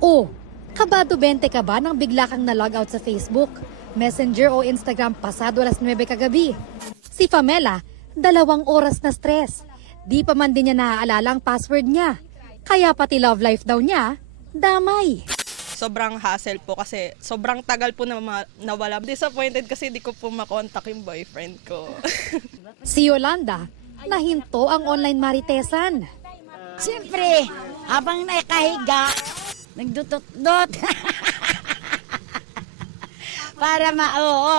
O, kabado 20 ka ba nang bigla kang na-logout sa Facebook, Messenger o Instagram pasado alas 9 kagabi? Si Pamela, 2 oras na stress. Di pa man din niya naaalala ang password niya. Kaya pati love life daw niya, damay. Sobrang hassle po kasi sobrang tagal po na nawala. Disappointed kasi di ko po makontak yung boyfriend ko. Si Yolanda, nahinto ang online maritesan. Siyempre, habang nakahiga, nagdutot-dot. Para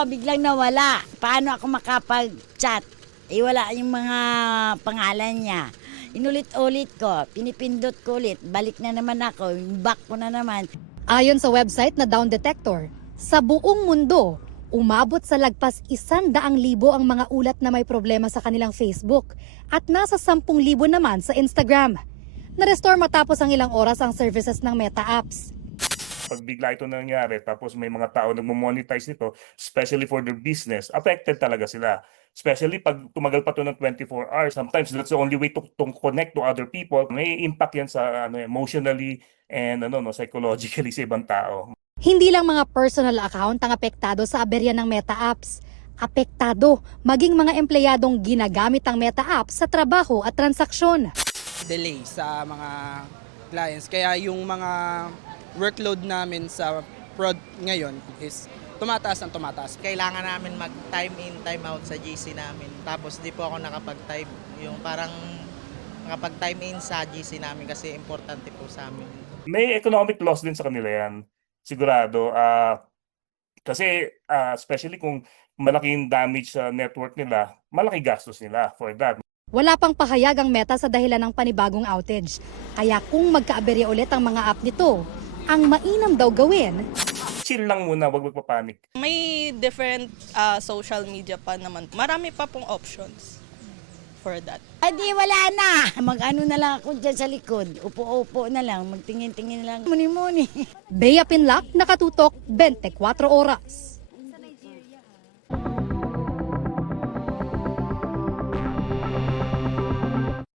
biglang nawala. Paano ako makapag-chat? Wala yung mga pangalan niya. Inulit-ulit ko, pinipindot ko ulit, balik na naman ako, back ko na naman. Ayon sa website na Down Detector, sa buong mundo, umabot sa lagpas 100,000 ang mga ulat na may problema sa kanilang Facebook at nasa 10,000 naman sa Instagram. Na-restore matapos ang ilang oras ang services ng Meta apps. Pag bigla ito nangyari, tapos may mga tao nagmo-monetize nito, especially for their business, affected talaga sila. Especially pag tumagal pa ito ng 24 hours, sometimes that's the only way to connect to other people. May impact yan sa emotionally and psychologically sa ibang tao. Hindi lang mga personal account ang apektado sa aberya ng Meta apps. Apektado maging mga empleyadong ginagamit ang Meta apps sa trabaho at transaksyon. Delay sa mga clients. Kaya yung mga workload namin sa prod ngayon is tumataas ang tumataas. Kailangan namin mag-time in, time out sa GC namin. Tapos di po ako nakapag-time, yung parang nakapag-time in sa GC namin kasi importante po sa amin. May economic loss din sa kanila yan, sigurado. Kasi especially kung malaking damage sa network nila, malaki gastos nila for that. Wala pang pahayag ang Meta sa dahilan ng panibagong outage. Kaya kung magkaaberya ulit ang mga app nito, ang mainam daw gawin, Chill lang muna, wag magpapanik. May different social media pa naman. Marami pa pong options for that. Di wala na. Mag-ano na lang ako dyan sa likod. Upo-upo na lang, magtingin-tingin lang. Muni-muni. Bea Pinlac, nakatutok 24 oras.